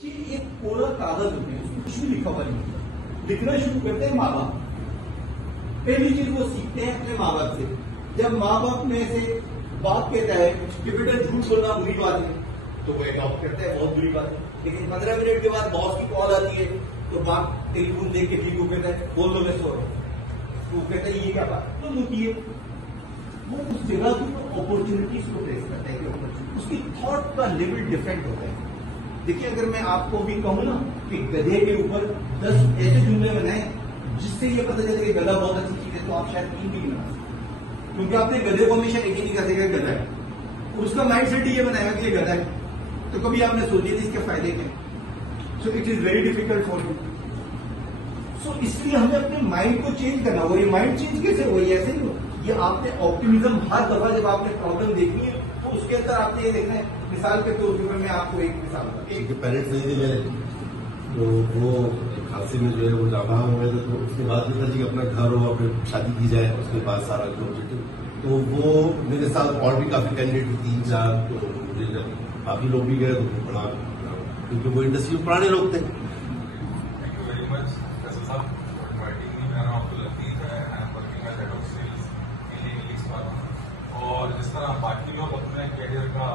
कि एक कोरा कागज होते हैं, उसमें कुछ भी लिखा हुआ नहीं होता। लिखना शुरू करते हैं माँ बाप। पहली चीज वो सीखते हैं अपने माँ बाप से। जब माँ बाप में से बाप कहता है कि बेटा झूठ बोलना बुरी बात है, तो वो अडॉप्ट करता है, बहुत बुरी बात है। लेकिन 15 मिनट के बाद बॉस की कॉल आती है, तो बाप टेलीफोन देख के ठीक वो कहता है बोल दो मैं सो रहा हूँ। तो वो कहता है ये क्या बात, तो मुझे वो उस जगह की अपॉर्चुनिटीज को ट्रेस करता है कि उसकी थॉट का लेवल डिफरेंट होता है। देखिए, अगर मैं आपको भी कहूँ ना कि गधे के ऊपर 10 ऐसे जुमले बनाए जिससे ये पता चले कि गधा बहुत अच्छी चीज है, तो आप शायद 3 भी नहीं बना सकते, क्योंकि आपने गधे को हमेशा एक ही नहीं कर देगा गधा है, और उसका माइंड सेट ये बनाएगा कि ये गधा है, तो कभी आपने सोचे थे इसके फायदे क्या। So it is very difficult for you. So इसलिए हमें अपने माइंड को चेंज करना होगा। ये माइंड चेंज कैसे हो, ऐसे ही हो। ये आपने ऑप्टिमिज्म हर दफा जब आपने प्रॉब्लम देखनी है तो उसके अंदर आपने ये देखना है। मिसाल के तौर पर मैं आपको एक मिसाल क्योंकि पेरेंट्स नहीं थे मेरे, तो वो हादसे में जो है वो जाना हो गए थे, तो उसके बाद भी था जी अपना घर हो, अपने शादी की जाए, उसके बाद सारा जो ऑब्जेक्टिव, तो वो मेरे साथ और भी काफी कैंडिडेट 3-4, तो मुझे जब काफी लोग भी गए तो बड़ा, क्योंकि वो इंडस्ट्री में पुराने लोग थे। और जिस तरह बाकी लोग अपने करियर का